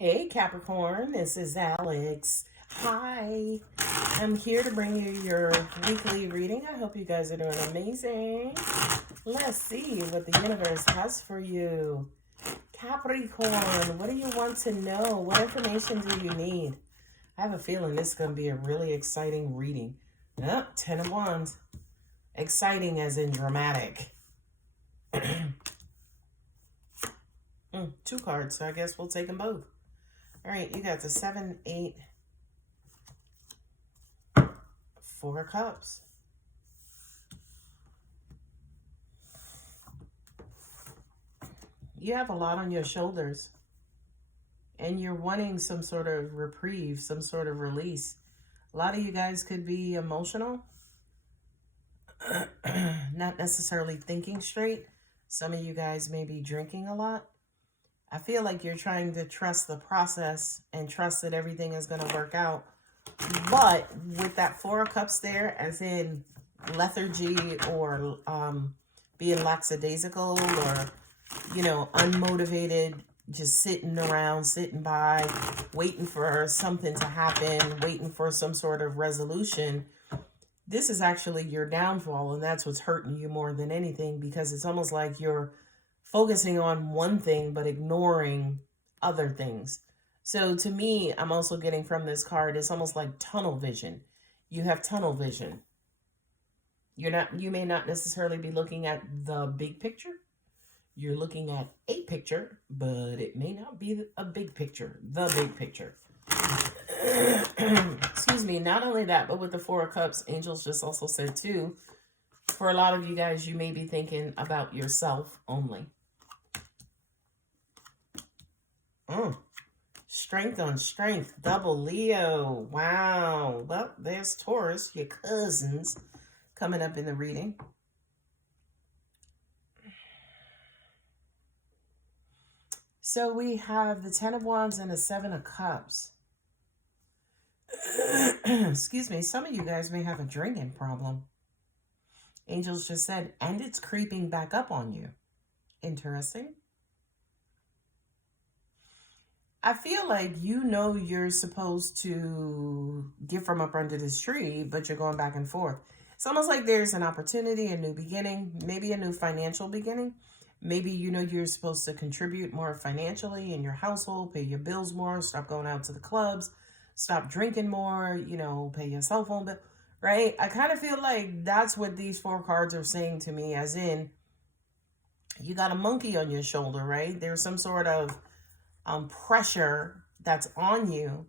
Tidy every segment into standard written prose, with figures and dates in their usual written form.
Hey Capricorn, this is Alex. Hi, I'm here to bring you your weekly reading. I hope you guys are doing amazing. Let's see what the universe has for you. Capricorn, what do you want to know? What information do you need? I have a feeling this is going to be a really exciting reading. Yep, 10 of Wands. Exciting as in dramatic. Two cards, so I guess we'll take them both. All right, you got the 7, 8, 4 cups. You have a lot on your shoulders, and you're wanting some sort of reprieve, some sort of release. A lot of you guys could be emotional, not necessarily thinking straight. Some of you guys may be drinking a lot. I feel like you're trying to trust the process and trust that everything is going to work out. But with that 4 of cups there, as in lethargy or being lackadaisical or, unmotivated, just sitting around, sitting by, waiting for something to happen, waiting for some sort of resolution, this is actually your downfall, and that's what's hurting you more than anything, because it's almost like you're focusing on one thing but ignoring other things. So to me, I'm also getting from this card, it's almost like tunnel vision. You have tunnel vision. You may not necessarily be looking at the big picture. You're looking at a picture, but it may not be a big picture, the big picture. Excuse me. Not only that, but with the 4 of cups, angels just also said too, for a lot of you guys, you may be thinking about yourself only. Strength on strength. Double Leo. Wow. Well, there's Taurus, your cousins, coming up in the reading. So we have the 10 of Wands and the 7 of Cups. Excuse me. Some of you guys may have a drinking problem. Angels just said, and it's creeping back up on you. Interesting. I feel like you're supposed to get from up under this tree, but you're going back and forth. It's almost like there's an opportunity, a new beginning, maybe a new financial beginning. Maybe you're supposed to contribute more financially in your household, pay your bills more, stop going out to the clubs, stop drinking more, pay your cell phone bill, right? I kind of feel like that's what these 4 cards are saying to me, as in you got a monkey on your shoulder, right? There's some sort of pressure that's on you,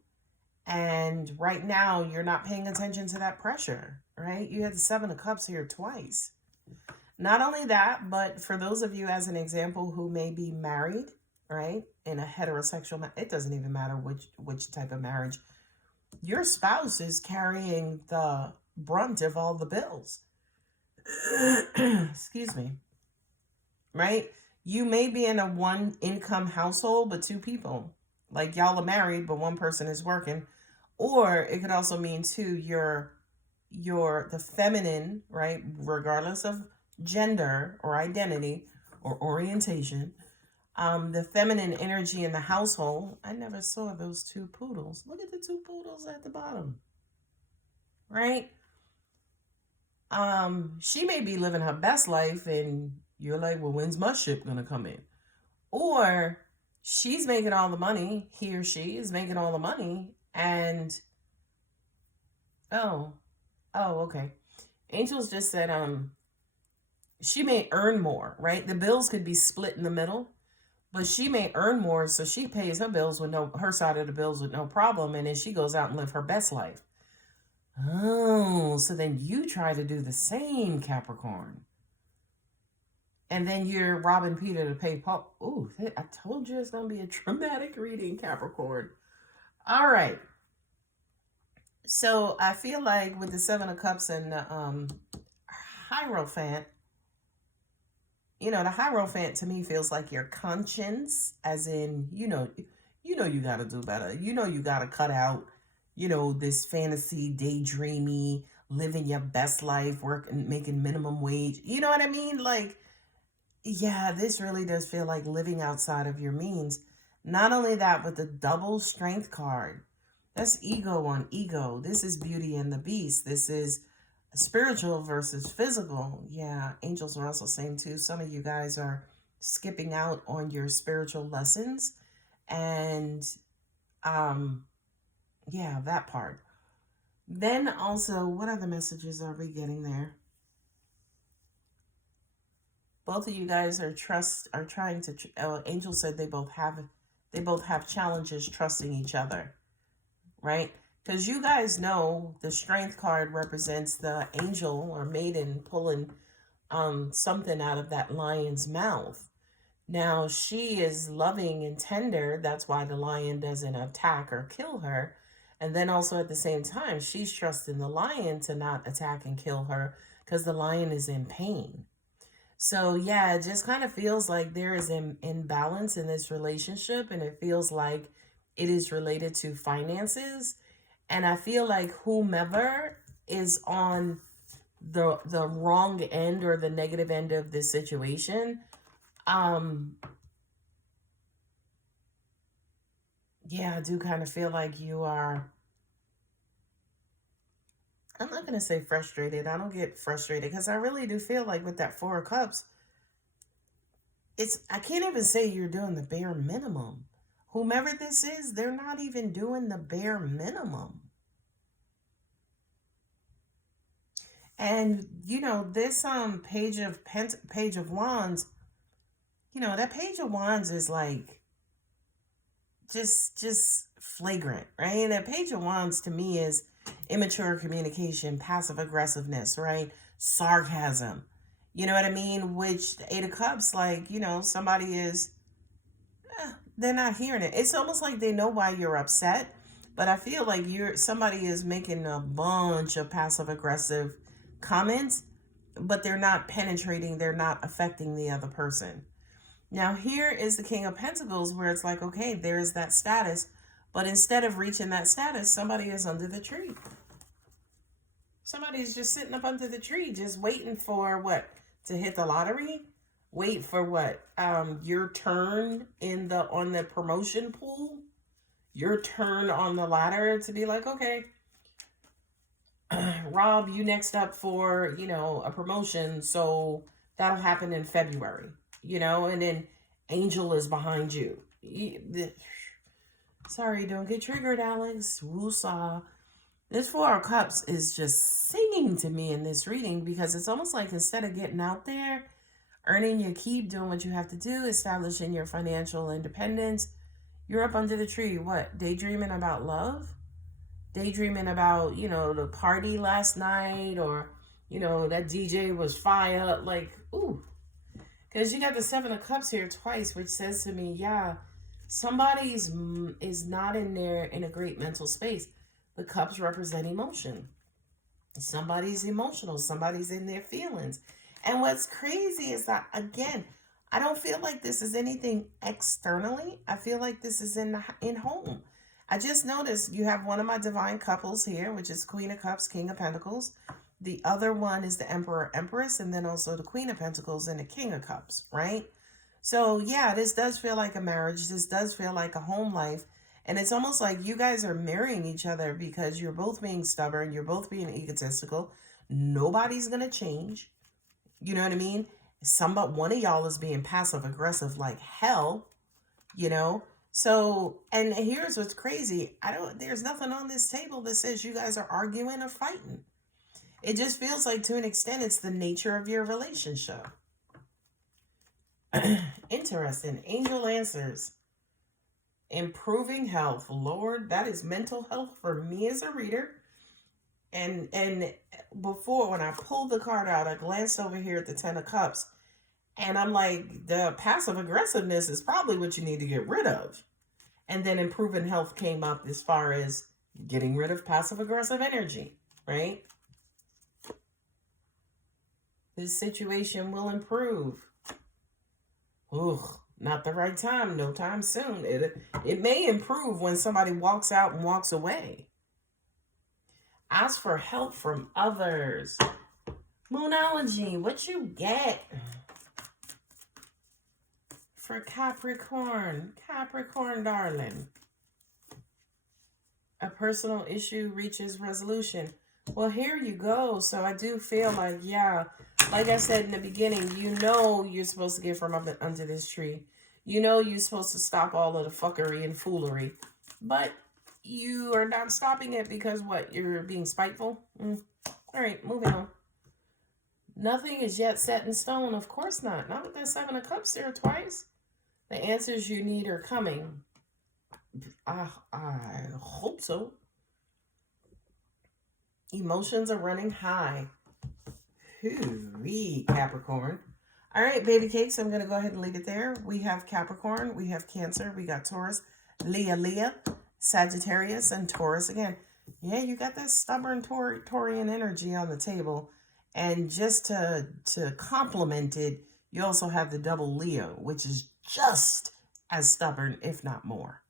and right now you're not paying attention to that pressure, right? You had the 7 of Cups here twice. Not only that, but for those of you, as an example, who may be married, right, in a heterosexual, it doesn't even matter which type of marriage, your spouse is carrying the brunt of all the bills. Excuse me. Right? You may be in a 1-income household, but 2 people. Like y'all are married, but 1 person is working. Or it could also mean too, you're the feminine, right? Regardless of gender or identity or orientation, the feminine energy in the household. I never saw those 2 poodles. Look at the 2 poodles at the bottom, right? She may be living her best life, and you're like, well, when's my ship gonna come in? Or she's making all the money, he or she is making all the money, and okay. Angels just said she may earn more, right? The bills could be split in the middle, but she may earn more, so she pays her bills with her side of the bills with no problem, and then she goes out and live her best life. Oh, so then you try to do the same, Capricorn. And then you're robbing Peter to pay Paul. Ooh, I told you it's going to be a dramatic reading, Capricorn. All right. So I feel like with the 7 of Cups and the Hierophant, the Hierophant to me feels like your conscience, as in, you got to do better. You got to cut out, this fantasy, daydreamy, living your best life, working, making minimum wage. You know what I mean? Like, yeah, this really does feel like living outside of your means. Not only that, but the double strength card. That's ego on ego. This is Beauty and the Beast. This is spiritual versus physical. Yeah, angels are also saying too, some of you guys are skipping out on your spiritual lessons. And yeah, that part. Then also, what other messages are we getting there? Both of you guys are trying to. Angel said they both have challenges trusting each other, right? Because you guys know the strength card represents the angel or maiden pulling something out of that lion's mouth. Now she is loving and tender. That's why the lion doesn't attack or kill her. And then also at the same time, she's trusting the lion to not attack and kill her because the lion is in pain. So yeah, it just kind of feels like there is an imbalance in this relationship, and it feels like it is related to finances. And I feel like whomever is on the wrong end or the negative end of this situation, yeah, I do kind of feel like you are, I'm not going to say frustrated. I don't get frustrated because I really do feel like with that Four of Cups, I can't even say you're doing the bare minimum. Whomever this is, they're not even doing the bare minimum. And you know, this page of wands, you know, that page of wands is like just flagrant, right? And that page of wands to me is immature communication, passive aggressiveness, right? Sarcasm. You know what I mean? Which the Eight of Cups, like, you know, somebody is, they're not hearing it. It's almost like they know why you're upset, but I feel like somebody is making a bunch of passive aggressive comments, but they're not penetrating, they're not affecting the other person. Now here is the King of Pentacles where it's like, okay, there is that status, but instead of reaching that status, somebody is under the tree. Somebody's just sitting up under the tree, just waiting for what? To hit the lottery? Wait for what? Your turn on the promotion pool? Your turn on the ladder to be like, okay, Rob, you next up for, you know, a promotion. So that'll happen in February, you know, and then Angel is behind you. Sorry, don't get triggered, Alex. Woosah. This Four of Cups is just singing to me in this reading because it's almost like instead of getting out there, earning your keep, doing what you have to do, establishing your financial independence, you're up under the tree. What? Daydreaming about love? Daydreaming about, you know, the party last night, or, you know, that DJ was fire. Like, ooh. Because you got the Seven of Cups here twice, which says to me, yeah, somebody's is not in a great mental space. The cups represent emotion. Somebody's emotional. Somebody's in their feelings. And what's crazy is that, again, I don't feel like this is anything externally. I feel like this is in home. I just noticed you have one of my divine couples here, which is Queen of Cups, King of Pentacles. The other one is the Emperor, Empress, and then also the Queen of Pentacles and the King of Cups, right? So yeah, this does feel like a marriage. This does feel like a home life. And it's almost like you guys are marrying each other because you're both being stubborn. You're both being egotistical. Nobody's going to change. You know what I mean? One of y'all is being passive aggressive like hell, you know? So, and here's what's crazy. There's nothing on this table that says you guys are arguing or fighting. It just feels like, to an extent, it's the nature of your relationship. Interesting. Angel answers. Improving health. Lord, that is mental health for me as a reader. And before, when I pulled the card out, I glanced over here at the Ten of Cups. And I'm like, the passive aggressiveness is probably what you need to get rid of. And then improving health came up as far as getting rid of passive aggressive energy, right? This situation will improve. Ugh, not the right time, no time soon. It may improve when somebody walks out and walks away. Ask for help from others. Moonology, what you get? for Capricorn. Capricorn, darling. A personal issue reaches resolution. Well, here you go. So I do feel like, yeah, like I said in the beginning, you know you're supposed to get from up under this tree. You know you're supposed to stop all of the fuckery and foolery. But you are not stopping it because what? You're being spiteful? All right, moving on. Nothing is yet set in stone. Of course not. Not with that Seven of Cups there twice. The answers you need are coming. I hope so. Emotions are running high. Hooey, Capricorn. All right, baby cakes, I'm going to go ahead and leave it there. We have Capricorn, we have Cancer, we got Taurus, Leo, Sagittarius, and Taurus again. Yeah, you got that stubborn Taurian energy on the table. And just to complement it, you also have the double Leo, which is just as stubborn, if not more.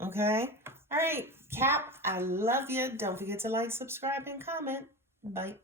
Okay? All right, Cap, I love you. Don't forget to like, subscribe, and comment. Bye.